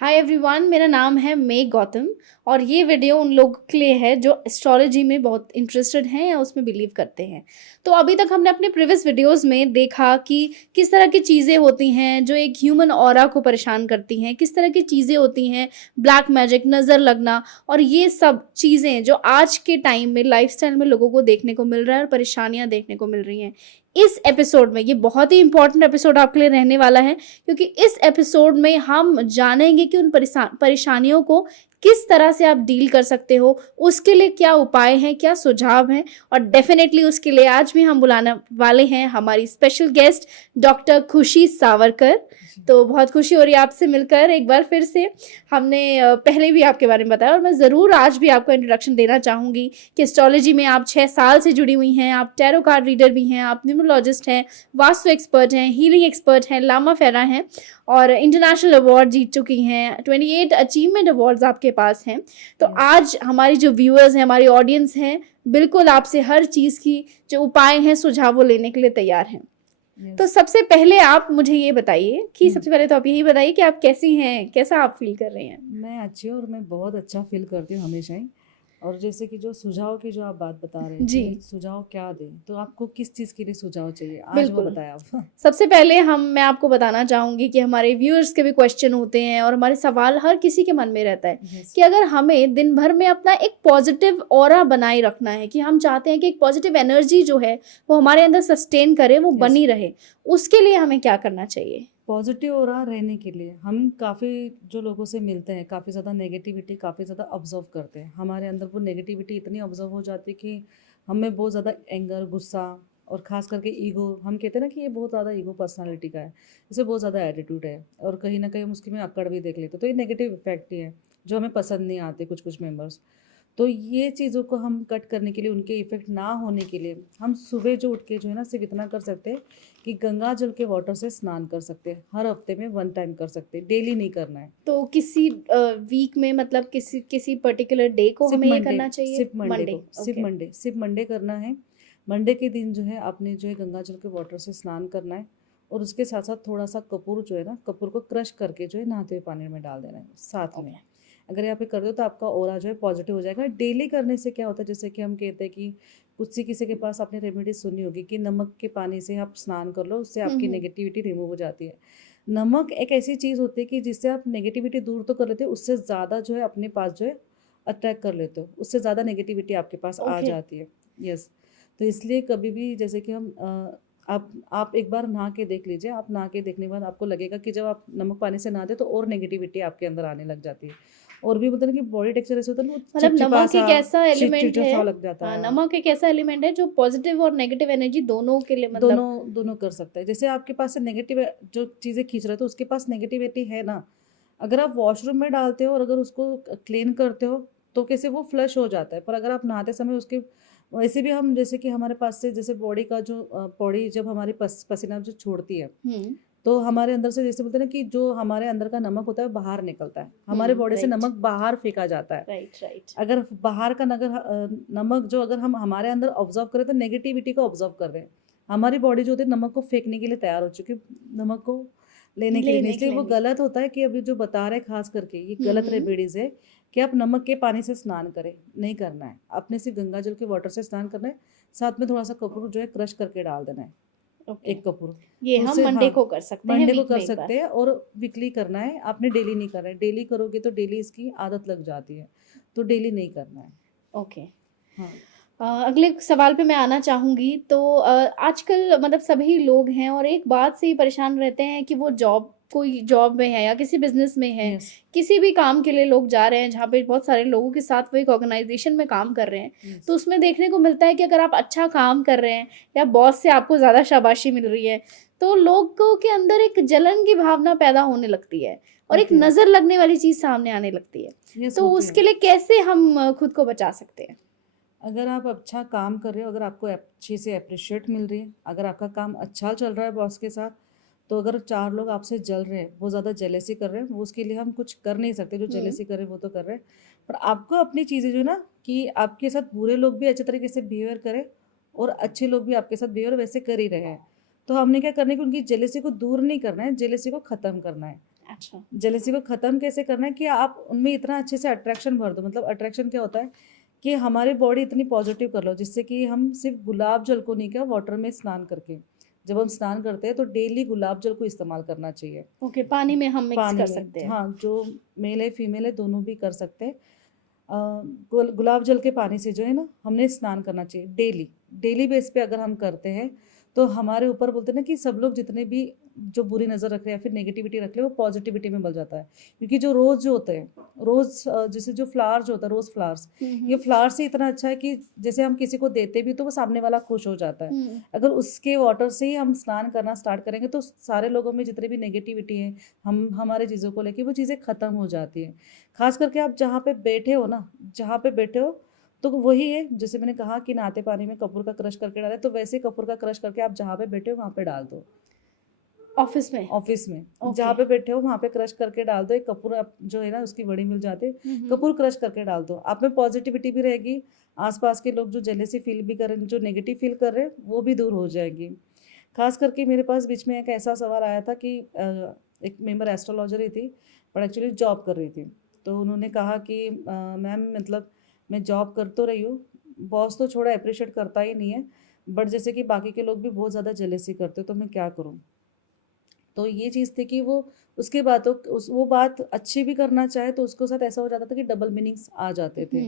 Hi everyone, मेरा नाम है मे गौतम और ये वीडियो उन लोगों के लिए है जो एस्ट्रोलॉजी में बहुत इंटरेस्टेड हैं या उसमें बिलीव करते हैं। तो अभी तक हमने अपने प्रीवियस वीडियोस में देखा कि किस तरह की चीज़ें होती हैं जो एक ह्यूमन ऑरा को परेशान करती हैं, किस तरह की चीज़ें होती हैं, ब्लैक मैजिक, नज़र लगना और ये सब चीज़ें जो आज के टाइम में लाइफस्टाइल में लोगों को देखने को मिल रहा है और परेशानियाँ देखने को मिल रही हैं। इस एपिसोड में ये बहुत ही इंपॉर्टेंट एपिसोड आपके लिए रहने वाला है, क्योंकि इस एपिसोड में हम जानेंगे कि उन परेशानियों को किस तरह से आप डील कर सकते हो, उसके लिए क्या उपाय हैं, क्या सुझाव हैं। और डेफिनेटली उसके लिए आज भी हम बुलाने वाले हैं हमारी स्पेशल गेस्ट डॉक्टर खुशी सावरकर। तो बहुत खुशी हो रही है आपसे मिलकर एक बार फिर से। हमने पहले भी आपके बारे में बताया और मैं ज़रूर आज भी आपको इंट्रोडक्शन देना चाहूँगी कि एस्ट्रोलॉजी में आप 6 साल से जुड़ी हुई हैं, आप टैरो कार्ड रीडर भी हैं, आप न्यूमरोलॉजिस्ट हैं, वास्तु एक्सपर्ट हैं, हीलिंग एक्सपर्ट हैं, लामा फेरा हैं और इंटरनेशनल अवार्ड जीत चुकी हैं। 28 अचीवमेंट अवार्ड्स आपके पास हैं। तो आज हमारी जो व्यूअर्स हैं, हमारी ऑडियंस हैं, बिल्कुल आपसे हर चीज़ की जो उपाय हैं, सुझाव वो लेने के लिए तैयार हैं। तो सबसे पहले आप मुझे ये बताइए कि सबसे पहले तो आप यही बताइए कि आप कैसी हैं, कैसा आप फील कर रहे हैं। मैं अच्छी हूँ और मैं बहुत अच्छा फील करती हूँ हमेशा ही। और जैसे कि जो सुझाव की जो आप बात बता रहे जी। थे, सुझाव क्या दें, तो आपको किस चीज़ के लिए सुझाव चाहिए आज वो बिल्कुल। बताया आप। सबसे पहले मैं आपको बताना चाहूँगी कि हमारे व्यूअर्स के भी क्वेश्चन होते हैं और हमारे सवाल हर किसी के मन में रहता है Yes. कि अगर हमें दिन भर में अपना एक पॉजिटिव ऑरा बनाए रखना है, कि हम चाहते हैं कि एक पॉजिटिव एनर्जी जो है वो हमारे अंदर सस्टेन करे, वो Yes. बनी रहे, उसके लिए हमें क्या करना चाहिए। पॉजिटिव हो रहा रहने के लिए हम काफ़ी जो लोगों से मिलते हैं, काफ़ी ज़्यादा नेगेटिविटी काफ़ी ज़्यादा ऑब्जर्व करते हैं। हमारे अंदर वो नेगेटिविटी इतनी ऑब्जर्व हो जाती है कि हमें बहुत ज़्यादा एंगर, गुस्सा और ख़ास करके ईगो, हम कहते हैं ना कि ये बहुत ज़्यादा ईगो पर्सनालिटी का है, इसे बहुत ज़्यादा एटीट्यूड है और कहीं ना कहीं हम उसकी में अकड़ भी देख लेते हैं। तो ये नेगेटिव इफेक्ट ही है जो हमें पसंद नहीं आते कुछ कुछ मेंबर्स। तो ये चीज़ों को हम कट करने के लिए, उनके इफ़ेक्ट ना होने के लिए, हम सुबह जो उठ के जो है ना सिर्फ इतना कर सकते हैं कि गंगा जल के वाटर से स्नान कर सकते हैं। हर हफ्ते में 1 टाइम कर सकते हैं, डेली नहीं करना है। तो किसी वीक में, मतलब किसी किसी पर्टिकुलर डे को सिर्फ हमें ये मंडे, करना चाहिए। सिर्फ मंडे को, सिर्फ ओके। मंडे, सिर्फ मंडे करना है। मंडे के दिन जो है आपने जो है गंगा जल के वाटर से स्नान करना है और उसके साथ साथ थोड़ा सा कपूर जो है ना, कपूर को क्रश करके जो है नहाते हुए पानी में डाल देना है साथ में। अगर यहाँ पे कर दो तो आपका ऑरा जो है पॉजिटिव हो जाएगा। डेली करने से क्या होता है, जैसे कि हम कहते हैं कि किसी के पास आपने रेमेडी सुनी होगी कि नमक के पानी से आप स्नान कर लो, उससे आपकी नेगेटिविटी रिमूव हो जाती है। नमक एक ऐसी चीज़ होती है कि जिससे आप नेगेटिविटी दूर तो कर लेते हो, उससे ज़्यादा जो है अपने पास जो है अट्रैक्ट कर लेते हो, उससे ज़्यादा नेगेटिविटी आपके पास आ जाती है। यस। तो इसलिए कभी भी जैसे कि हम आप एक बार नहा के देख लीजिए। आप नहा के देखने के बाद आपको लगेगा कि जब आप नमक पानी से नहाते तो और नेगेटिविटी आपके अंदर आने लग जाती है। और भी बोलते हैं कि बॉडी टेक्सचर ऐसे होता है ना, मतलब नमक एक ऐसा एलिमेंट चिपचिपा है। सा लग जाता है। नमक एक ऐसा एलिमेंट है जो पॉजिटिव और नेगेटिव एनर्जी दोनों के लिए, मतलब दोनों कर सकता है। जैसे आपके पास से नेगेटिव जो चीज़ें खींच रहे हो तो उसके पास नेगेटिविटी है ना, अगर आप वॉशरूम में डालते हो और अगर उसको क्लीन करते हो तो कैसे वो फ्लश हो जाता है, पर अगर आप नहाते समय उसके वैसे भी हम जैसे कि हमारे पास से जैसे बॉडी का जो बॉडी जब हमारी पसीना जो छोड़ती है तो हमारे अंदर से जैसे बोलते हैं ना कि जो हमारे अंदर का नमक होता है बाहर निकलता है, हमारे बॉडी से नमक बाहर फेंका जाता है। राइट। अगर बाहर का नमक जो अगर हम हमारे अंदर ऑब्जर्व करें तो नेगेटिविटी को ऑब्जर्व कर रहे हैं। हमारी बॉडी जो होती है नमक को फेंकने के लिए तैयार हो चुकी है, नमक को लेने के लिए नहीं। इसलिए वो गलत होता है कि अभी जो बता रहे खास करके ये गलत रेमेडीज है कि आप नमक के पानी से स्नान करें, नहीं करना है। आपने सिर्फ गंगा जल के वाटर से स्नान करना है, साथ में थोड़ा सा कपूर जो है क्रश करके डाल देना है। एक कपूर ये तो हम मंडे को कर सकते हैं, मंडे को कर सकते हैं और वीकली करना है। आपने डेली नहीं करना है, डेली करोगे तो डेली इसकी आदत लग जाती है, तो डेली नहीं करना है। ओके। हाँ। अगले सवाल पे मैं आना चाहूँगी। तो आजकल मतलब सभी लोग हैं और एक बात से ही परेशान रहते हैं कि वो कोई जॉब में है या किसी बिजनेस में है। Yes. किसी भी काम के लिए लोग जा रहे हैं जहाँ पे बहुत सारे लोगों के साथ वो एक ऑर्गेनाइजेशन में काम कर रहे हैं। Yes. तो उसमें देखने को मिलता है कि अगर आप अच्छा काम कर रहे हैं या बॉस से आपको ज़्यादा शाबाशी मिल रही है तो लोगों के अंदर एक जलन की भावना पैदा होने लगती है और एक नज़र लगने वाली चीज़ सामने आने लगती है। Yes, तो उसके लिए कैसे हम खुद को बचा सकते हैं। अगर आप अच्छा काम कर रहे हो, अगर आपको अच्छे से अप्रिशिएट मिल रही है, अगर आपका काम अच्छा चल रहा है बॉस के साथ, तो अगर 4 लोग आपसे जल रहे हैं, वो ज़्यादा जेलेसी कर रहे हैं, वो उसके लिए हम कुछ कर नहीं सकते। जो जेलेसी कर रहे हैं वो तो कर रहे हैं, पर आपको अपनी चीज़ें जो है ना कि आपके साथ बुरे लोग भी अच्छे तरीके से बिहेवियर करें और अच्छे लोग भी आपके साथ बिहेवियर वैसे कर ही रहे हैं। तो हमने क्या करना है कि उनकी जेलेसी को दूर नहीं करना है, जेलेसी को ख़त्म करना है। अच्छा। जेलेसी को ख़त्म कैसे करना है कि आप उनमें इतना अच्छे से अट्रैक्शन भर दो। मतलब अट्रैक्शन क्या होता है कि हमारी बॉडी इतनी पॉजिटिव कर लो जिससे कि हम सिर्फ गुलाब जल को नहीं, क्या वाटर में स्नान करके, जब हम स्नान करते हैं तो डेली गुलाब जल को इस्तेमाल करना चाहिए ओके, पानी में हम मिक्स पानी कर में। सकते हैं। हाँ, जो मेल है फीमेल है दोनों भी कर सकते हैं। गुलाब जल के पानी से जो है ना हमने स्नान करना चाहिए डेली। डेली बेस पे अगर हम करते हैं तो हमारे ऊपर, बोलते हैं ना कि सब लोग जितने भी जो बुरी नज़र रख रहे हैं या फिर नेगेटिविटी रख रहे हैं वो पॉजिटिविटी में बदल जाता है। क्योंकि जो रोज़ जो होते हैं, रोज़ जैसे जो फ्लावर जो होता है, रोज़ फ्लावर्स, ये फ्लावर से इतना अच्छा है कि जैसे हम किसी को देते भी तो वो सामने वाला खुश हो जाता है। हम्म। अगर उसके वाटर से ही हम स्नान करना स्टार्ट करेंगे तो सारे लोगों में जितने भी नेगेटिविटी है हमारे चीज़ों को लेके, वो चीज़ें ख़त्म हो जाती हैं। खास करके आप जहाँ पे बैठे हो ना, जहाँ पे बैठे हो तो वही है, जैसे मैंने कहा कि नहाते पानी में कपूर का क्रश करके डालें, तो वैसे ही कपूर का क्रश करके आप जहाँ पे बैठे हो वहाँ पे डाल दो। ऑफिस में? ऑफिस में ओके। जहाँ पे बैठे हो वहाँ पे क्रश करके डाल दो। एक कपूर आप जो है ना उसकी बड़ी मिल जाती है, कपूर क्रश करके डाल दो। आप में पॉजिटिविटी भी रहेगी, आसपास के लोग जो जेलेसी फील भी कर रहे हैं, जो नेगेटिव फील कर रहे हैं, वो भी दूर हो जाएगी। खास करके मेरे पास बीच में एक ऐसा सवाल आया था कि एक मेंबर एस्ट्रोलॉजर ही थी पर एक्चुअली जॉब कर रही थी। तो उन्होंने कहा कि मैम मतलब मैं जॉब कर तो रही हूँ, बॉस तो छोड़ा अप्रिशिएट करता ही नहीं है, बट जैसे कि बाकी के लोग भी बहुत ज़्यादा जेलेसी करते, तो मैं क्या करूँ। तो ये चीज़ थी कि वो उसके बातों वो बात अच्छी भी करना चाहे तो उसके साथ ऐसा हो जाता था कि डबल मीनिंग्स आ जाते थे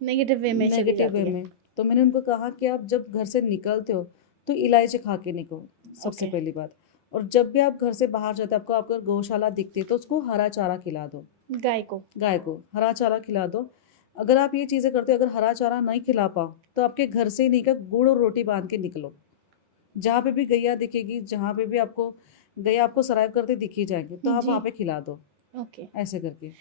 नेगेटिव वे में चली नेगेटिव वे जाती है। में। तो मैंने उनको कहा कि आप जब घर से निकलते हो तो इलायची खा के निकलो, सबसे ओके। पहली बात। और जब भी आप घर से बाहर जाते हो, आपको आपका गौशाला दिखती है तो उसको हरा चारा खिला दो। गाय को? गाय को हरा चारा खिला दो। अगर आप ये चीज़ें करते हो, अगर हरा चारा नहीं खिला पाओ तो आपके घर से ही नहीं का गुड़ और रोटी बांध के निकलो। जहाँ पे भी गैया दिखेगी, जहाँ पे भी आपको गैया आपको सर्वाइव करते दिखी जाएंगे तो आप जी। वहाँ पे खिला दो, ओके। ऐसे करके। तो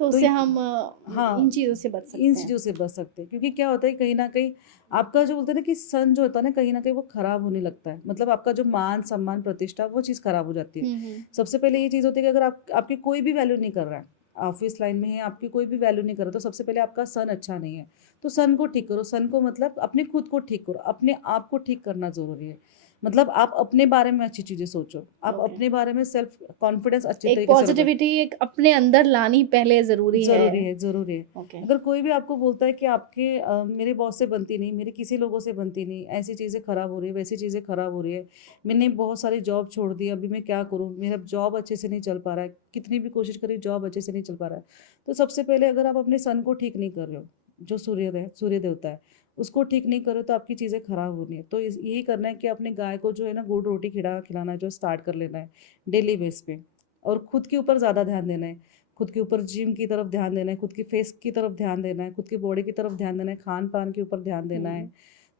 तो उससे हम इन हाँ, चीज़ों से बच इन सकते हैं। चीज़ों से बच सकते हैं। क्योंकि क्या होता है कहीं न कहीं आपका जो बोलते हैं ना कि सन जो होता है ना, कहीं न कहीं वो खराब होने लगता है। मतलब आपका जो मान, सम्मान, प्रतिष्ठा वो चीज़ खराब हो जाती है। सबसे पहले ये चीज़ होती है कि अगर आपकी कोई भी वैल्यू नहीं कर रहा है, ऑफ़िस लाइन में है, आपकी कोई भी वैल्यू नहीं कर रहा, तो सबसे पहले आपका सन अच्छा नहीं है। तो सन को ठीक करो, सन को मतलब अपने खुद को ठीक करो, अपने आप को ठीक करना ज़रूरी है। मतलब आप अपने बारे में अच्छी चीज़ें सोचो, आप ओके। अपने बारे में सेल्फ कॉन्फिडेंस अच्छे एक तरीके से रखो। पॉजिटिविटी एक अपने अंदर लानी पहले ज़रूरी है। ज़रूरी है, ज़रूरी है। ओके। अगर कोई भी आपको बोलता है कि आपके मेरे बॉस से बनती नहीं, मेरी किसी लोगों से बनती नहीं, ऐसी चीज़ें ख़राब हो रही है, वैसी चीज़ें ख़राब हो रही है, मैंने बहुत सारी जॉब छोड़ दी, अभी मैं क्या करूँ? मेरा जॉब अच्छे से नहीं चल पा रहा है, कितनी भी कोशिश करी जॉब अच्छे से नहीं चल पा रहा है। तो सबसे पहले अगर आप अपने सन को ठीक नहीं कर रहे हो, जो सूर्य देवता है, उसको ठीक नहीं करो तो आपकी चीज़ें ख़राब होनी है। तो यही करना है कि अपने गाय को जो है ना गुड़ रोटी खिलाना जो स्टार्ट कर लेना है डेली बेस पे। और खुद के ऊपर ज़्यादा ध्यान देना है, खुद के ऊपर जिम की तरफ ध्यान देना है, खुद की फेस की तरफ ध्यान देना है, खुद की बॉडी की तरफ ध्यान देना है, खान-पान के ऊपर ध्यान देना है।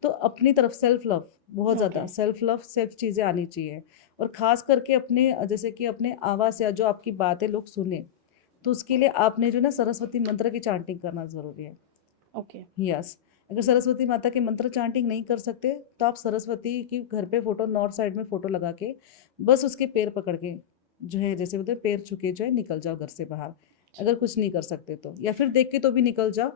तो अपनी तरफ सेल्फ लव, बहुत ज़्यादा ओके। सेल्फ लव, सेल्फ चीज़ें आनी चाहिए। और ख़ास करके अपने जैसे कि अपने आवाज़ या जो आपकी बातें लोग सुने, तो उसके लिए आपने जो ना सरस्वती मंत्र की चैंटिंग करना ज़रूरी है। ओके। यस, अगर सरस्वती माता के मंत्र चैंटिंग नहीं कर सकते तो आप सरस्वती की घर पे फ़ोटो, नॉर्थ साइड में फ़ोटो लगा के बस उसके पैर पकड़ के जो है, जैसे बोलते हैं पैर छू के जो है निकल जाओ घर से बाहर। अगर कुछ नहीं कर सकते तो, या फिर देख के तो भी निकल जाओ।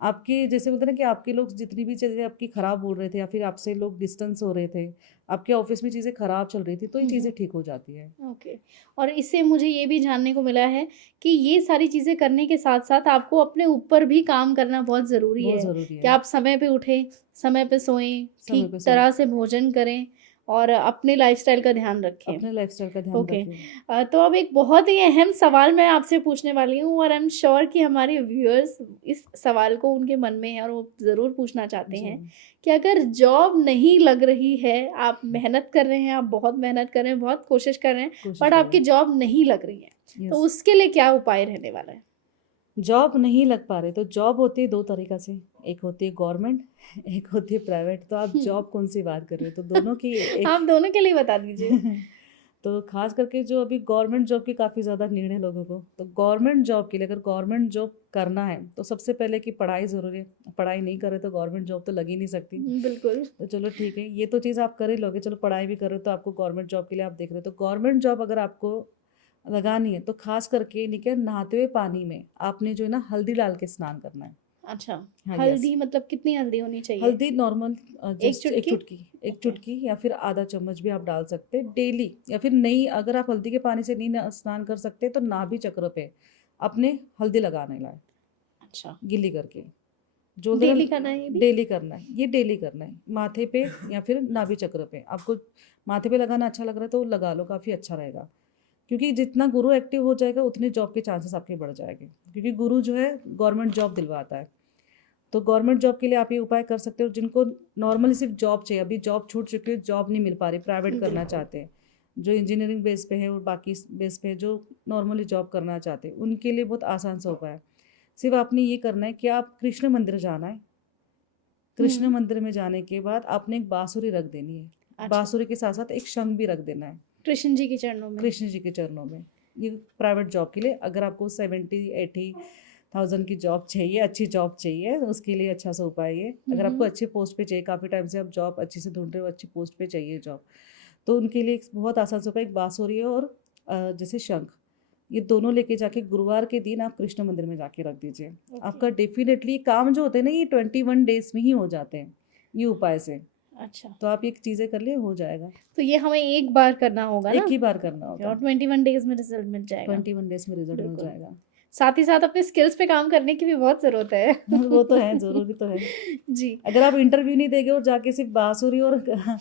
आपके जैसे बोलते हैं ना कि आपके लोग जितनी भी चीज़ें आपकी ख़राब बोल रहे थे या फिर आपसे लोग डिस्टेंस हो रहे थे, आपके ऑफिस में चीज़ें ख़राब चल रही थी, तो ये चीज़ें ठीक हो जाती है। ओके। और इससे मुझे ये भी जानने को मिला है कि ये सारी चीज़ें करने के साथ-साथ आपको अपने ऊपर भी काम करना बहुत ज़रूरी बहुत है, ज़रूरी कि है। आप समय पे उठें, समय पे सोएँ, समय ठीक पे सोएं, तरह से भोजन करें और अपने लाइफ़स्टाइल का ध्यान रखें। अपने लाइफ़स्टाइल का ध्यान ओके। रखें। तो अब एक बहुत ही अहम सवाल मैं आपसे पूछने वाली हूँ और आई एम श्योर कि हमारे व्यूअर्स इस सवाल को उनके मन में है और वो ज़रूर पूछना चाहते जी, हैं कि अगर जॉब नहीं लग रही है, आप मेहनत कर रहे हैं, आप बहुत मेहनत कर रहे हैं, बहुत कोशिश कर रहे हैं, कोशिश बट करें। आपकी जॉब नहीं लग रही है, तो यस। उसके लिए क्या उपाय रहने वाला है? जॉब नहीं लग पा रहे तो जॉब होती है 2 तरीक़ा से, एक होती है गवर्नमेंट, एक होती है प्राइवेट। तो आप जॉब कौन-सी बात कर रहे हो? तो दोनों की एक आप दोनों के लिए बता दीजिए। तो ख़ास करके जो अभी गवर्नमेंट जॉब की काफ़ी ज़्यादा नीड है लोगों को। तो गवर्नमेंट जॉब के लिए अगर गवर्नमेंट जॉब करना है तो सबसे पहले कि पढ़ाई ज़रूरी है। पढ़ाई नहीं कर रहे तो गवर्नमेंट जॉब तो लग ही नहीं सकती। बिल्कुल। तो चलो ठीक है, ये तो चीज़ आप कर ही लोगे। चलो पढ़ाई भी कर रहे हो तो आपको गवर्नमेंट जॉब के लिए आप देख रहे हो। तो गवर्नमेंट जॉब अगर आपको लगानी है तो ख़ास करके नहीं क्या, नहाते हुए पानी में आपने जो है ना हल्दी डाल के स्नान करना है। अच्छा, हाँ, हल्दी मतलब कितनी हल्दी होनी चाहिए? हल्दी नॉर्मल जस्ट एक चुटकी? चुटकी, एक ओके। चुटकी या फिर आधा चम्मच भी आप डाल सकते हैं डेली। या फिर नहीं, अगर आप हल्दी के पानी से नहीं स्नान कर सकते तो नाभि चक्र पे अपने हल्दी लगाने लाए, अच्छा, गिल्ली करके। जो डेली करना है ये भी? डेली करना है, ये डेली करना है, माथे पे या फिर नाभि चक्र पे। आपको माथे पे लगाना अच्छा लग रहा है तो लगा लो, काफ़ी अच्छा रहेगा। क्योंकि जितना गुरु एक्टिव हो जाएगा उतने जॉब के चांसेस आपके बढ़ जाएंगे, क्योंकि गुरु जो है गवर्नमेंट जॉब दिलवाता है। तो गवर्नमेंट जॉब के लिए आप ये उपाय कर सकते हो। जिनको नॉर्मली सिर्फ जॉब चाहिए, अभी जॉब छूट चुकी है, जॉब नहीं मिल पा रही, प्राइवेट करना बिल्कुल। चाहते हैं, जो इंजीनियरिंग बेस पे है और बाकी बेस पे है, जो नॉर्मली जॉब करना चाहते हैं, उनके लिए बहुत आसान सा उपाय है। सिर्फ आपने ये करना है कि आप कृष्ण मंदिर जाना है। कृष्ण हुँ, मंदिर में जाने के बाद आपने एक बांसुरी रख देनी है। अच्छा, बांसुरी के साथ साथ एक शंख भी रख देना है कृष्ण जी के चरणों में। कृष्ण जी के चरणों में। ये प्राइवेट जॉब के लिए, अगर आपको 70-80,000 की जॉब चाहिए, अच्छी जॉब चाहिए, तो उसके लिए अच्छा सा उपाय है। हुँ, अगर आपको हुँ, अच्छे पोस्ट पे चाहिए, काफ़ी टाइम से आप जॉब अच्छी से ढूंढ रहे हो, अच्छी पोस्ट पे चाहिए जॉब, तो उनके लिए एक बहुत आसान सा उपाय, एक बांसुरी और जैसे शंख, ये दोनों लेके जाके गुरुवार के दिन आप कृष्ण मंदिर में जाके रख दीजिए। ओके, आपका डेफिनेटली काम जो होते हैं ना, ये 21 डेज में ही हो जाते हैं ये उपाय से। अच्छा। तो आप ये चीज़ें कर लिए, हो जाएगा। तो ये हमें एक बार करना होगा एक ना? ही बार करना ओके, होता और है, 21 डेज़ में रिज़ल्ट मिल जाएगा। 21 डेज में रिजल्ट मिल बिल्कुल। जाएगा। साथ ही साथ अपने स्किल्स पे काम करने की भी बहुत ज़रूरत है। वो तो है, ज़रूरी तो है। जी, अगर आप इंटरव्यू नहीं देंगे और जाके सिर्फ बांसुरी और शंख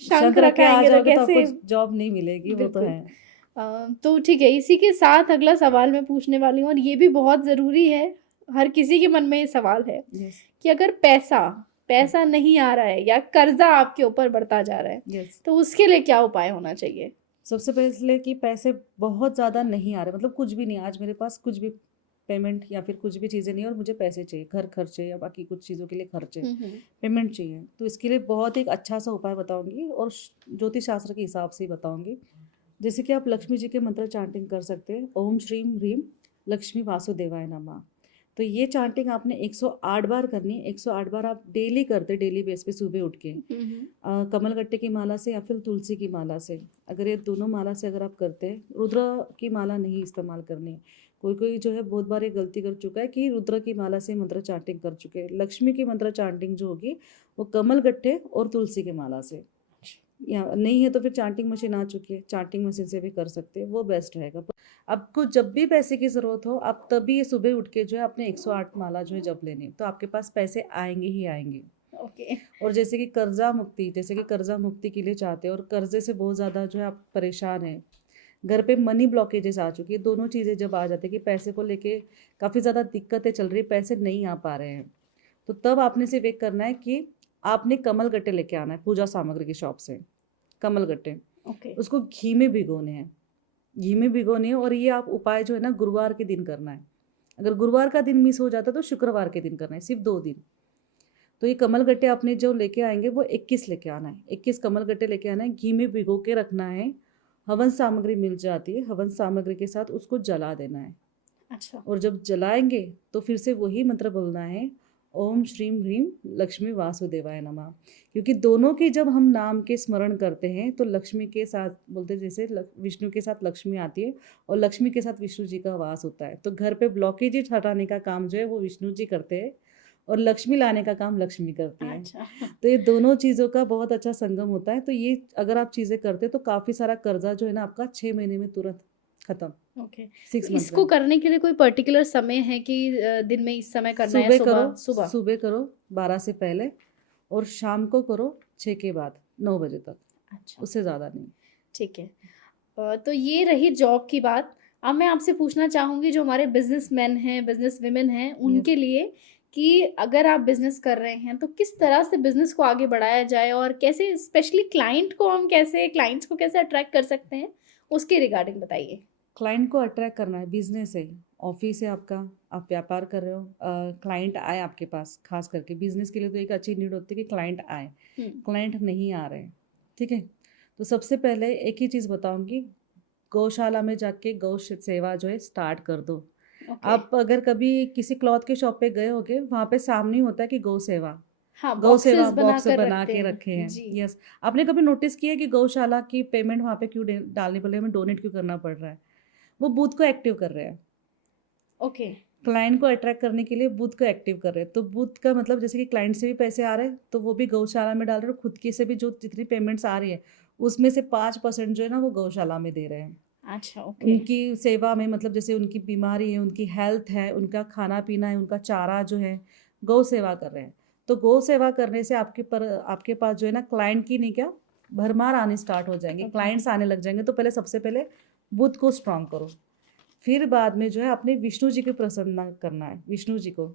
शंख रख के आ रखाएँगे तो जाओगे तो आपको कैसे? जॉब नहीं मिलेगी, वो तो बिल्कुल। है। तो ठीक है, इसी के साथ अगला सवाल मैं पूछने वाली हूँ और ये भी बहुत ज़रूरी है, हर किसी के मन में ये सवाल है यस, कि अगर पैसा नहीं आ रहा है या कर्ज़ा आपके ऊपर बढ़ता जा रहा है, यस। तो उसके लिए क्या उपाय होना चाहिए? सबसे पहले कि पैसे बहुत ज़्यादा नहीं आ रहे, मतलब कुछ भी नहीं, आज मेरे पास कुछ भी पेमेंट या फिर कुछ भी चीज़ें नहीं है और मुझे पैसे चाहिए, घर खर्चे या बाकी कुछ चीज़ों के लिए खर्चे, हुँ, हुँ। पेमेंट चाहिए। तो इसके लिए बहुत एक अच्छा सा उपाय बताऊंगी और ज्योतिष शास्त्र के हिसाब से ही बताऊंगी। जैसे कि आप लक्ष्मी जी के मंत्र चांटिंग कर सकते हैं, ओम श्रीम ह्रीम लक्ष्मी वासुदेवाय नमः। तो ये चांटिंग आपने 108 बार करनी है। 108 बार आप डेली करते, डेली बेस पे सुबह उठ के हुँ, हुँ। कमलगट्टे की माला से या फिर तुलसी की माला से। अगर ये दोनों माला से अगर आप करते हैं, रुद्र की माला नहीं इस्तेमाल करनी है। कोई कोई जो है बहुत बार ये गलती कर चुका है कि रुद्र की माला से मंत्र चांटिंग कर चुके हैं। लक्ष्मी की मंत्र चांटिंग जो होगी वो कमलगट्टे और तुलसी की माला से, या नहीं है तो फिर चांटिंग मशीन आ चुकी है, चांटिंग मशीन से भी कर सकते हैं, वो बेस्ट रहेगा। आपको जब भी पैसे की ज़रूरत हो, आप तभी ये सुबह उठ के जो है अपने 108 माला जो है जप लेनी, तो आपके पास पैसे आएंगे ही आएंगे। ओके। और जैसे कि कर्जा मुक्ति, जैसे कि कर्जा मुक्ति के लिए चाहते हैं और कर्जे से बहुत ज़्यादा जो है आप परेशान हैं, घर पे मनी ब्लॉकेजेस आ चुकी है, दोनों चीज़ें जब आ जाती है कि पैसे को लेके काफ़ी ज़्यादा दिक्कतें चल रही है, पैसे नहीं आ पा रहे हैं, तो तब आपने सिर्फ एक करना है कि आपने कमल गट्टे लेके आना है पूजा सामग्री की शॉप से। कमल गट्टे, ओके, उसको घी में भिगोने हैं, घी में भिगोने हैं। और ये आप उपाय जो है ना गुरुवार के दिन करना है। अगर गुरुवार का दिन मिस हो जाता है तो शुक्रवार के दिन करना है, सिर्फ 2 दिन। तो ये कमल गट्टे आपने जो लेके आएंगे वो 21 लेके आना है, 21 कमल गट्टे लेके आना है, घी में भिगो के रखना है। हवन सामग्री मिल जाती है, हवन सामग्री के साथ उसको जला देना है। अच्छा, और जब जलाएंगे तो फिर से वही मंत्र बोलना है, ओम श्रीम ह्रीम लक्ष्मी वासुदेवाय नमः। क्योंकि दोनों के जब हम नाम के स्मरण करते हैं तो लक्ष्मी के साथ बोलते हैं, जैसे विष्णु के साथ लक्ष्मी आती है और लक्ष्मी के साथ विष्णु जी का वास होता है, तो घर पे ब्लॉकेज हटाने का काम जो है वो विष्णु जी करते हैं और लक्ष्मी लाने का काम लक्ष्मी करती है। अच्छा। तो ये दोनों चीज़ों का बहुत अच्छा संगम होता है। तो ये अगर आप चीज़ें करते हैं तो काफ़ी सारा कर्जा जो है ना आपका 6 महीने में तुरंत खत्म, ओके, तो 6 मंथ इसको में। करने के लिए कोई पर्टिकुलर समय है कि दिन में इस समय करना है, सुबह करो, सुबह? सुबह। सुबह करो 12 से पहले, और शाम को करो 6 के बाद 9 बजे तक, अच्छा, उससे ज़्यादा नहीं। ठीक है। तो ये रही जॉब की बात। अब मैं आपसे पूछना चाहूँगी जो हमारे बिज़नेसमैन हैं, बिज़नेस वुमेन हैं, यस। उनके लिए कि अगर आप बिज़नेस कर रहे हैं, तो किस तरह से बिज़नेस को आगे बढ़ाया जाए और कैसे स्पेशली क्लाइंट्स को कैसे अट्रैक्ट कर सकते हैं? उसके रिगार्डिंग बताइए। क्लाइंट को अट्रैक्ट करना है, बिजनेस है, ऑफिस है आपका, आप व्यापार कर रहे हो, क्लाइंट आए आपके पास। खास करके बिजनेस के लिए तो एक अच्छी नीड होती है कि क्लाइंट आए। हुँ, क्लाइंट नहीं आ रहे हैं, ठीक है, तो सबसे पहले एक ही चीज़ बताऊंगी, गौशाला में जाके गौ सेवा जो है स्टार्ट कर दो। ओके। आप अगर कभी किसी क्लॉथ के शॉप पे गए होगे, वहाँ पे सामने ही होता है कि गौ सेवा, हाँ, गौ सेवा बॉक्सेस बॉक्स बनाकर बना रखते के हैं। रखे हैं। जी, यस। आपने कभी नोटिस किया है कि गौशाला की पेमेंट वहाँ पे क्यों डालनी पड़ रही है, हमें डोनेट क्यों करना पड़ रहा है? वो बूथ को एक्टिव कर रहे हैं। ओके। क्लाइंट को अट्रैक्ट करने के लिए बूथ को एक्टिव कर रहे हैं। तो बूथ का मतलब जैसे कि क्लाइंट से भी पैसे आ रहे हैं तो वो भी गौशाला में डाल रहे हैं, और खुद की से भी जो जितनी पेमेंट्स आ रही है उसमें से 5% जो है ना वो गौशाला में दे रहे हैं। अच्छा, ओके। उनकी सेवा में मतलब जैसे उनकी बीमारी है, उनकी हेल्थ है, उनका खाना पीना है, उनका चारा जो है, गौ सेवा कर रहे हैं। तो गौ सेवा करने से आपके पास जो है ना क्लाइंट की नहीं क्या भरमार आने स्टार्ट हो जाएंगे, ओके। क्लाइंट्स आने लग जाएंगे। तो पहले सबसे पहले बुद्ध को स्ट्रांग करो, फिर बाद में जो है अपने विष्णु जी को प्रसन्न करना है, विष्णु जी को।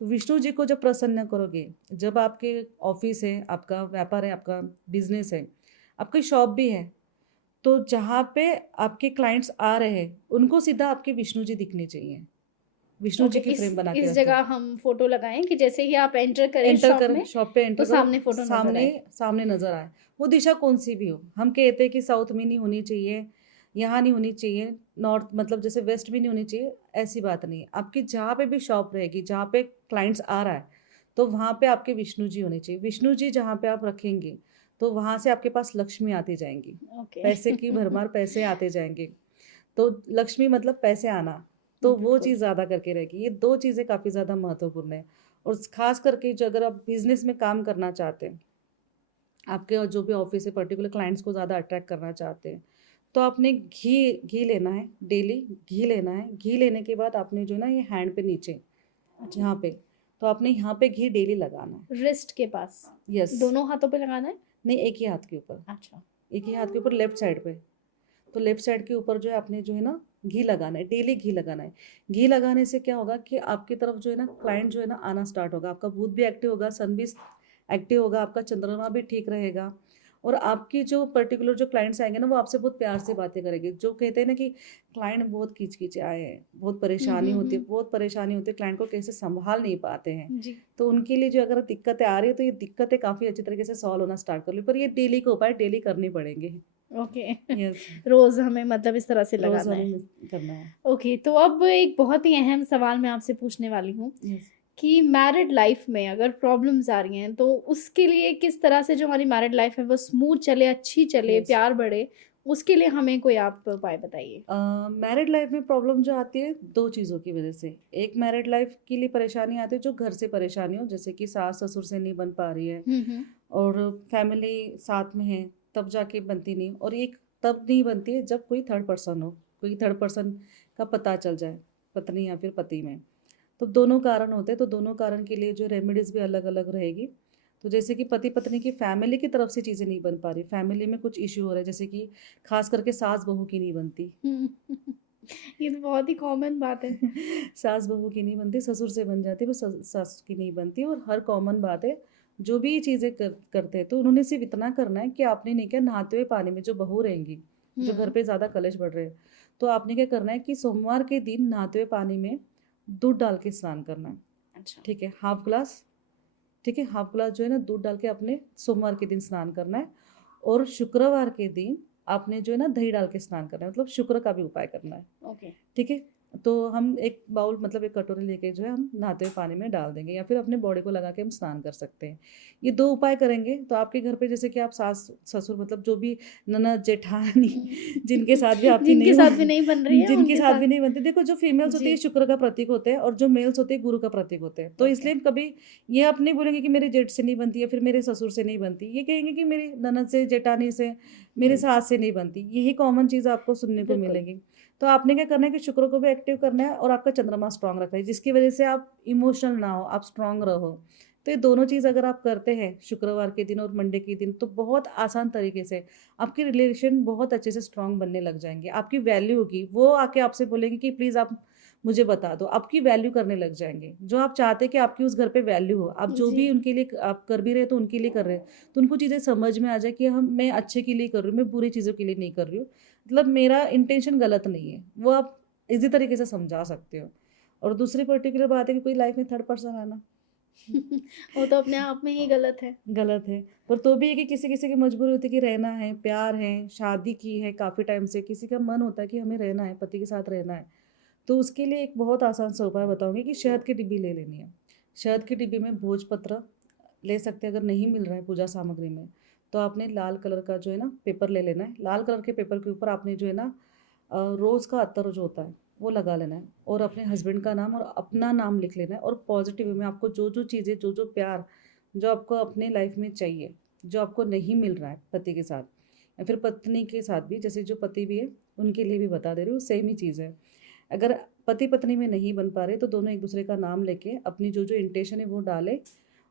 तो विष्णु जी को जब प्रसन्न करोगे, जब आपके ऑफिस है, आपका व्यापार है, आपका बिजनेस है, आपकी शॉप भी है, तो जहाँ पे आपके क्लाइंट्स आ रहे हैं उनको सीधा आपके विष्णु जी दिखने चाहिए। विष्णु ओके, जी की फ्रेम बना के इस रखो। जगह हम फोटो लगाएं कि जैसे ही आप एंटर करें एंटर शॉप कर में शॉप पे तो एंटर सामने करो, फोटो नजर आए। सामने नजर आए। वो दिशा कौन सी भी हो, हम कहते हैं कि साउथ में नहीं होनी चाहिए, यहाँ नहीं होनी चाहिए, नॉर्थ मतलब जैसे वेस्ट भी नहीं होनी चाहिए, ऐसी बात नहीं है। आपकी जहाँ पे भी शॉप रहेगी, जहाँ पे क्लाइंट्स आ रहा है, तो वहाँ पे आपके विष्णु जी होने चाहिए। विष्णु जी जहाँ पे आप रखेंगे तो वहाँ से आपके पास लक्ष्मी आती जाएंगी, ओके। पैसे की भरमार पैसे आते जाएंगे। तो लक्ष्मी मतलब पैसे आना, तो वो बिल्कुल। चीज़ ज़्यादा करके रहेगी। ये दो चीज़ें काफ़ी ज़्यादा महत्वपूर्ण है। और खास करके जो अगर आप बिजनेस में काम करना चाहते हैं, आपके और जो भी ऑफिस है पर्टिकुलर क्लाइंट्स को ज़्यादा अट्रैक्ट करना चाहते हैं, तो आपने घी घी लेना है, डेली घी लेना है। घी लेने के बाद आपने जो है ना ये हैंड पे नीचे अच्छा, यहाँ पे, तो आपने यहाँ पे घी डेली लगाना है। रिस्ट के पास यस, दोनों हाथों पे लगाना है। नहीं एक ही हाथ के ऊपर, अच्छा। एक ही हाथ के ऊपर लेफ्ट साइड पे। तो लेफ्ट साइड के ऊपर जो है आपने जो है ना घी लगाना है, डेली घी लगाना है। घी लगाने से क्या होगा कि आपकी तरफ जो है ना क्लाइंट जो है ना आना स्टार्ट होगा, आपका बुध भी एक्टिव होगा, सन भी एक्टिव होगा, आपका चंद्रमा भी ठीक रहेगा। और आपकी जो पर्टिकुलर जो क्लाइंट्स आएंगे ना वो आपसे बहुत प्यार से बातें करेंगे। जो कहते हैं ना कि क्लाइंट बहुत खींच आए हैं, बहुत परेशानी होती है, बहुत परेशानी होती है, क्लाइंट को कैसे संभाल नहीं पाते हैं। जी। तो उनके लिए जो अगर दिक्कतें आ रही है तो ये दिक्कतें काफ़ी अच्छी तरीके से सॉल्व होना स्टार्ट कर ली, पर ये डेली का उपाय डेली करने पड़ेंगे। ओके। यस, रोज हमें मतलब इस तरह से रोज लगाना है। हमें करना है। ओके, तो अब एक बहुत ही अहम सवाल मैं आपसे पूछने वाली हूँ यस, कि मैरिड लाइफ में अगर प्रॉब्लम्स आ रही हैं तो उसके लिए किस तरह से जो हमारी मैरिड लाइफ है वो स्मूथ चले, अच्छी चले, यस। प्यार बढ़े, उसके लिए हमें कोई आप उपाय बताइए। मैरिड लाइफ में प्रॉब्लम जो आती है दो चीज़ों की वजह से। एक मैरिड लाइफ के लिए परेशानी आती है जो घर से परेशानी हो, जैसे कि सास ससुर से नहीं बन पा रही है, हम्म। और फैमिली साथ में है तब जाके बनती नहीं। और एक तब नहीं बनती है जब कोई थर्ड पर्सन हो, कोई थर्ड पर्सन का पता चल जाए पत्नी या फिर पति में। तो दोनों कारण होते हैं, तो दोनों कारण के लिए जो रेमेडीज़ भी अलग अलग रहेगी। तो जैसे कि पति पत्नी की फैमिली की तरफ से चीज़ें नहीं बन पा रही, फैमिली में कुछ इश्यू हो रहा है, जैसे कि खास करके सास बहू की नहीं बनती। ये तो बहुत ही कॉमन बात है। सास बहू की नहीं बनती, ससुर से बन जाती है, वो सास की नहीं बनती। और हर कॉमन बात है, जो भी चीज़ें करते हैं तो उन्होंने सिर्फ इतना करना है कि आपने नहीं क्या, नहाते हुए पानी में जो बहू रहेंगी, जो घर पे ज़्यादा कलेश बढ़ रहे हैं, तो आपने क्या करना है कि सोमवार के दिन नहाते हुए पानी में दूध डाल के स्नान करना है। अच्छा। ठीक है, हाफ ग्लास, ठीक है, हाफ ग्लास जो है ना दूध डाल के अपने सोमवार के दिन स्नान करना है। और शुक्रवार के दिन आपने जो है ना दही डाल के स्नान करना है, मतलब शुक्र का भी उपाय करना है। ओके। ठीक है, तो हम एक बाउल मतलब एक कटोरी लेके जो है हम नहाते हुए पानी में डाल देंगे, या फिर अपने बॉडी को लगा के हम स्नान कर सकते हैं। ये दो उपाय करेंगे तो आपके घर पे जैसे कि आप सास ससुर मतलब जो भी ननद जेठानी जिनके साथ भी आपकी जिनके नहीं साथ भी नहीं बन रही है जिनके उनके साथ साथ। भी नहीं बनती। देखो जो फीमेल्स होती है जी। शुक्र का प्रतीक होते हैं, और जो मेल्स होते हैं गुरु का प्रतीक होते हैं। तो ओके। इसलिए कभी ये आप नहीं बोलेंगे कि मेरे जेठ से नहीं बनती है, फिर मेरे ससुर से नहीं बनती, ये कहेंगे कि मेरी ननद से, जेठानी से, मेरे सास से नहीं बनती। यही कॉमन चीज़ आपको सुनने को बिल्कुल। मिलेगी। तो आपने क्या करना है कि शुक्र को भी एक्टिव करना है और आपका चंद्रमा स्ट्रांग रखना है, जिसकी वजह से आप इमोशनल ना हो, आप स्ट्रांग रहो। तो ये दोनों चीज़ अगर आप करते हैं शुक्रवार के दिन और मंडे के दिन, तो बहुत आसान तरीके से आपके रिलेशन बहुत अच्छे से स्ट्रांग बनने लग जाएंगे। आपकी वैल्यू होगी, वो आके आपसे बोलेंगे कि प्लीज़ आप मुझे बता दो, आपकी वैल्यू करने लग जाएंगे। जो आप चाहते हैं कि आपकी उस घर पे वैल्यू हो, आप जो जी। भी उनके लिए आप कर भी रहे तो उनके लिए कर रहे हैं, तो उनको चीज़ें समझ में आ जाए कि हम मैं अच्छे के लिए कर रही हूँ, मैं बुरी चीज़ों के लिए नहीं कर रही हूँ, मतलब मेरा इंटेंशन गलत नहीं है, वो आप इजी तरीके से समझा सकते हो। और दूसरी पर्टिकुलर बात है कि कोई लाइफ में थर्ड पर्सन आना वो तो अपने आप में ही गलत है। गलत है। पर तो भी है कि किसी किसी की मजबूरी होती है कि रहना है, प्यार है, शादी की है काफ़ी टाइम से, किसी का मन होता है कि हमें रहना है, पति के साथ रहना है। तो उसके लिए एक बहुत आसान सा उपाय बताऊंगी कि शहद की डिब्बी ले लेनी है। शहद की डिब्बी में भोजपत्र ले सकते हैं, अगर नहीं मिल रहा है पूजा सामग्री में, तो आपने लाल कलर का जो है ना पेपर ले लेना है। लाल कलर के पेपर के ऊपर आपने जो है ना रोज़ का अत्तर जो होता है वो लगा लेना है, और अपने हस्बैंड का नाम और अपना नाम लिख लेना है, और पॉजिटिव वे में आपको जो जो चीज़ें, जो जो प्यार जो आपको अपने लाइफ में चाहिए, जो आपको नहीं मिल रहा है पति के साथ या फिर पत्नी के साथ भी, जैसे जो पति भी है उनके लिए भी बता दे रही हूँ, सेम ही चीज़ है। अगर पति पत्नी में नहीं बन पा रहे तो दोनों एक दूसरे का नाम लेके अपनी जो जो इंटेंशन है वो डाले,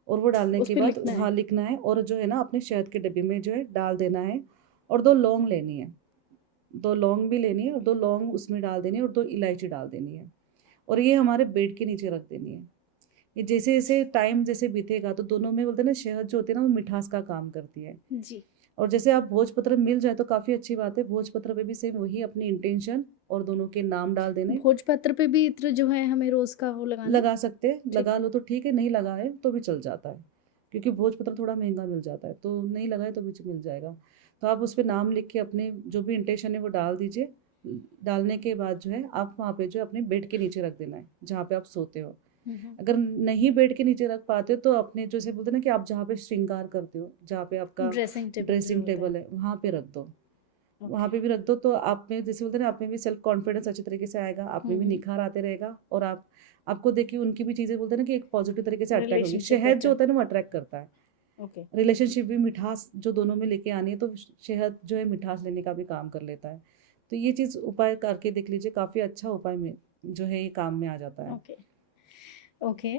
और वो डालने उस के पे बाद लिखना है। हाँ लिखना है, और जो है ना अपने शहद के डिब्बे में जो है डाल देना है, और 2 लौंग लेनी है, 2 लौंग भी लेनी है, और 2 लौंग उसमें डाल देनी है, और 2 इलायची डाल देनी है, और ये हमारे बेड के नीचे रख देनी है। ये जैसे जैसे टाइम जैसे बीतेगा तो दोनों में बोलते हैं ना, शहद जो होती है ना वो मिठास का काम करती है। जी। और जैसे आप भोजपत्र मिल जाए तो काफ़ी अच्छी बात है, भोजपत्र पे भी सेम वही अपनी इंटेंशन और दोनों के नाम डाल देने। भोजपत्र पे भी इत्र जो है हमें रोज़ का वो लगाना है? लगा सकते हैं, ठीक लगा है। लो तो ठीक है, नहीं लगाए तो भी चल जाता है, क्योंकि भोजपत्र थोड़ा महंगा मिल जाता है, तो नहीं लगाए तो भी मिल जाएगा। तो आप उस पे नाम लिख के अपने जो भी इंटेंशन है वो डाल दीजिए। डालने के बाद जो है आप वहाँ पे जो है अपने बेड के नीचे रख देना है, जहाँ पे आप सोते हो। अगर नहीं बेड के नीचे रख पाते हो तो अपने जैसे बोलते हैं ना कि आप जहाँ पे श्रृंगार करते हो, जहाँ पे आपका ड्रेसिंग टेबल जो ड्रेसिंग होता है। टेबल है वहाँ पे रख दो। वहाँ ओके। पे भी रख दो तो आप में जैसे बोलते हैं ना, आप में भी सेल्फ कॉन्फिडेंस अच्छी तरीके से आएगा, आप में भी हम्म। निखार आते रहेगा, और आप आपको देखिए उनकी भी चीज़ें बोलते हैं ना कि एक पॉजिटिव तरीके से अट्रैक्ट होगी। रिलेशनशिप शहद जो बेटर। होता है ना वो अट्रैक्ट करता है, ओके। रिलेशनशिप भी मिठास जो दोनों में लेके आनी है, तो शहद जो है मिठास लेने का भी काम कर लेता है। तो ये चीज़ उपाय करके देख लीजिए, काफ़ी अच्छा उपाय में जो है ये काम में आ जाता है। ओके। ओके।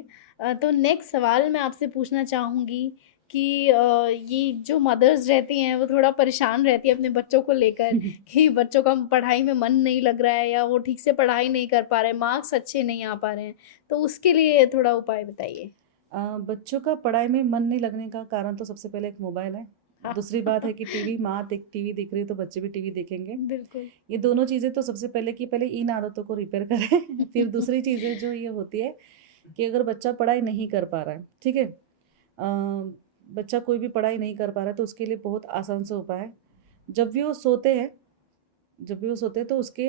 तो नेक्स्ट सवाल मैं आपसे पूछना चाहूँगी कि ये जो मदर्स रहती हैं वो थोड़ा परेशान रहती है अपने बच्चों को लेकर कि बच्चों का पढ़ाई में मन नहीं लग रहा है या वो ठीक से पढ़ाई नहीं कर पा रहे हैं, मार्क्स अच्छे नहीं आ पा रहे हैं, तो उसके लिए थोड़ा उपाय बताइए। बच्चों का पढ़ाई में मन नहीं लगने का कारण तो सबसे पहले एक मोबाइल है। हाँ। दूसरी बात है कि टीवी, माँ देख टीवी देख रही है तो बच्चे भी टीवी देखेंगे। बिल्कुल। ये दोनों चीज़ें तो सबसे पहले कि पहले इन आदतों को रिपेयर करें। फिर दूसरी चीज़ें जो ये होती है कि अगर बच्चा पढ़ाई नहीं कर पा रहा है, ठीक है, बच्चा कोई भी पढ़ाई नहीं कर पा रहा है तो उसके लिए बहुत आसान सा उपाय है। जब भी वो सोते हैं जब भी वो सोते हैं तो उसके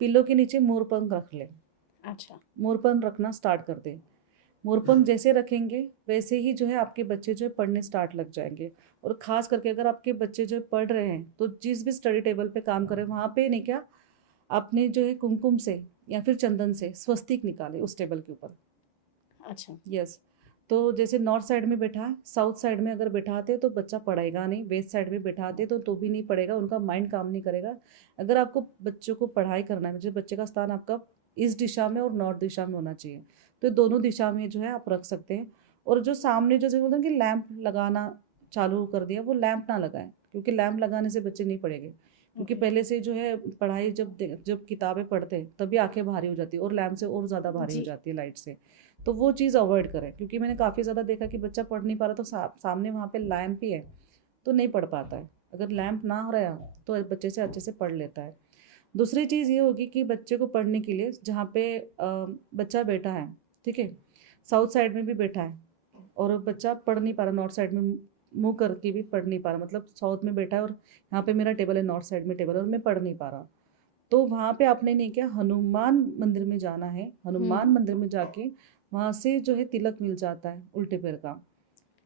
पिल्लो के नीचे मोरपंख रख लें। अच्छा। मोरपंख रखना स्टार्ट कर दें। मोरपंख जैसे रखेंगे वैसे ही जो है आपके बच्चे जो है पढ़ने स्टार्ट लग जाएंगे। और ख़ास करके अगर आपके बच्चे जो है पढ़ रहे हैं तो जिस भी स्टडी टेबल पे काम करें वहाँ पे नहीं क्या, आपने जो है कुमकुम से या फिर चंदन से स्वस्तिक निकाले उस टेबल के ऊपर। अच्छा। यस। तो जैसे नॉर्थ साइड में बैठा है, साउथ साइड में अगर बैठाते तो बच्चा पढ़ेगा नहीं, वेस्ट साइड में बैठाते तो भी नहीं पढ़ेगा, उनका माइंड काम नहीं करेगा। अगर आपको बच्चों को पढ़ाई करना है, मतलब बच्चे का स्थान आपका ईस्ट दिशा में और नॉर्थ दिशा में होना चाहिए, तो दोनों दिशा में जो है आप रख सकते हैं। और जो सामने जैसे बोलते हैं कि लैंप लगाना चालू कर दिया, वो लैंप ना लगाएं, क्योंकि लैंप लगाने से बच्चे नहीं पढ़ेंगे। क्योंकि ओके। पहले से जो है पढ़ाई जब किताबें पढ़ते हैं तभी आंखें भारी हो जाती है, और लैंप से और ज़्यादा भारी हो जी। जाती है, लाइट से। तो वो चीज़ अवॉइड करें, क्योंकि मैंने काफ़ी ज़्यादा देखा कि बच्चा पढ़ नहीं पा रहा तो सामने वहाँ पे लैंप ही है तो नहीं पढ़ पाता है। अगर लैंप ना हो रहा तो बच्चे से अच्छे से पढ़ लेता है। दूसरी चीज़ ये होगी कि बच्चे को पढ़ने के लिए जहाँ पे बच्चा बैठा है, ठीक है, साउथ साइड में भी बैठा है और बच्चा पढ़ नहीं पा रहा, नॉर्थ साइड में मुँह करके भी पढ़ नहीं पा रहा, मतलब साउथ में बैठा है और यहाँ पे मेरा टेबल है, नॉर्थ साइड में टेबल है और मैं पढ़ नहीं पा रहा, तो वहाँ पे आपने नहीं क्या, हनुमान मंदिर में जाना है। हनुमान मंदिर में जाके वहाँ से जो है तिलक मिल जाता है उल्टे पैर का,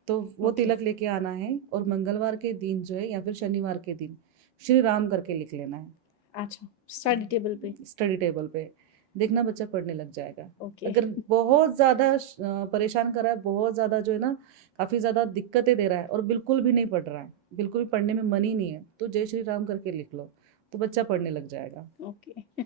तो वो ओके। तिलक लेके आना है और मंगलवार के दिन जो है या फिर शनिवार के दिन श्री राम करके लिख लेना है अच्छा, स्टडी टेबल पे। स्टडी टेबल पे। देखना बच्चा पढ़ने लग जाएगा। ओके। अगर बहुत ज़्यादा परेशान कर रहा है, बहुत ज़्यादा जो है ना काफ़ी ज़्यादा दिक्कतें दे रहा है और बिल्कुल भी नहीं पढ़ रहा है, बिल्कुल भी पढ़ने में मन ही नहीं है, तो जय श्री राम करके लिख लो, तो बच्चा पढ़ने लग जाएगा। ओके।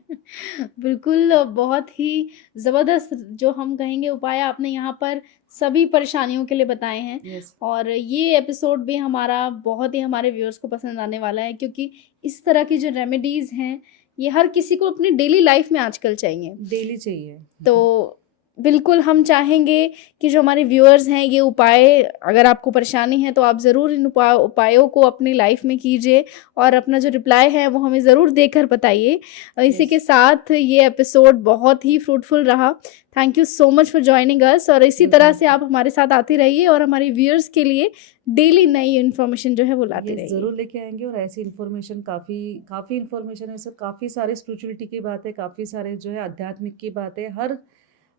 बिल्कुल बहुत ही ज़बरदस्त जो हम कहेंगे उपाय आपने यहाँ पर सभी परेशानियों के लिए बताए हैं यस। और ये एपिसोड भी हमारा बहुत ही हमारे व्यूअर्स को पसंद आने वाला है क्योंकि इस तरह की जो रेमेडीज़ हैं ये हर किसी को अपनी डेली लाइफ में आजकल चाहिए। डेली चाहिए। तो बिल्कुल हम चाहेंगे कि जो हमारे व्यूअर्स हैं ये उपाय, अगर आपको परेशानी है तो आप ज़रूर इन उपायों को अपनी लाइफ में कीजिए और अपना जो रिप्लाई है वो हमें ज़रूर देकर बताइए। इसी के यस। साथ ये एपिसोड बहुत ही फ्रूटफुल रहा। Thank you so much for joining us और इसी तरह वेलकम। से आप हमारे साथ आते रहिए और हमारे व्यूअर्स के लिए डेली नई इन्फॉर्मेशन जो है वो लाते ये रहिए। ज़रूर लेके आएंगे और ऐसी इन्फॉर्मेशन काफ़ी इन्फॉर्मेशन है सर, काफ़ी सारे स्पिरिचुअलिटी की बातें, काफ़ी सारे जो है आध्यात्मिक की बातें, हर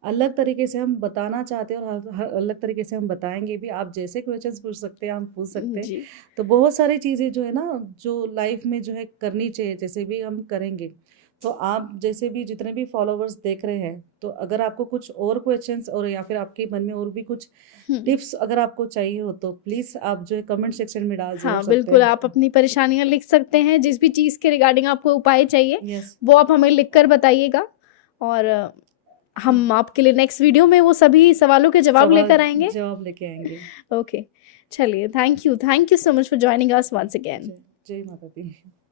अलग तरीके से हम बताना चाहते हैं और हर अलग तरीके से हम बताएंगे भी। आप जैसे क्वेश्चंस पूछ सकते हैं, हम पूछ सकते हैं। जी। तो बहुत सारी चीज़ें जो है ना जो लाइफ में जो है करनी चाहिए, जैसे भी हम करेंगे तो आप जैसे भी जितने भी फॉलोवर्स देख रहे हैं, तो अगर आपको कुछ और क्वेश्चंस और या फिर आपके मन में और भी कुछ हम्म, टिप्स अगर आपको चाहिए हो तो प्लीज़ आप जो है कमेंट सेक्शन में डाल ज़रूर हाँ सकते बिल्कुल, हैं। आप अपनी परेशानियां लिख सकते हैं, जिस भी चीज़ के रिगार्डिंग आपको उपाय चाहिए यस, वो आप हमें लिख कर बताइएगा, और हम आपके लिए नेक्स्ट वीडियो में वो सभी सवालों के जवाब सवाल लेकर आएंगे। जवाब लेके आएंगे। ओके, चलिए, thank you so much for joining us once again. जय जय माता दी।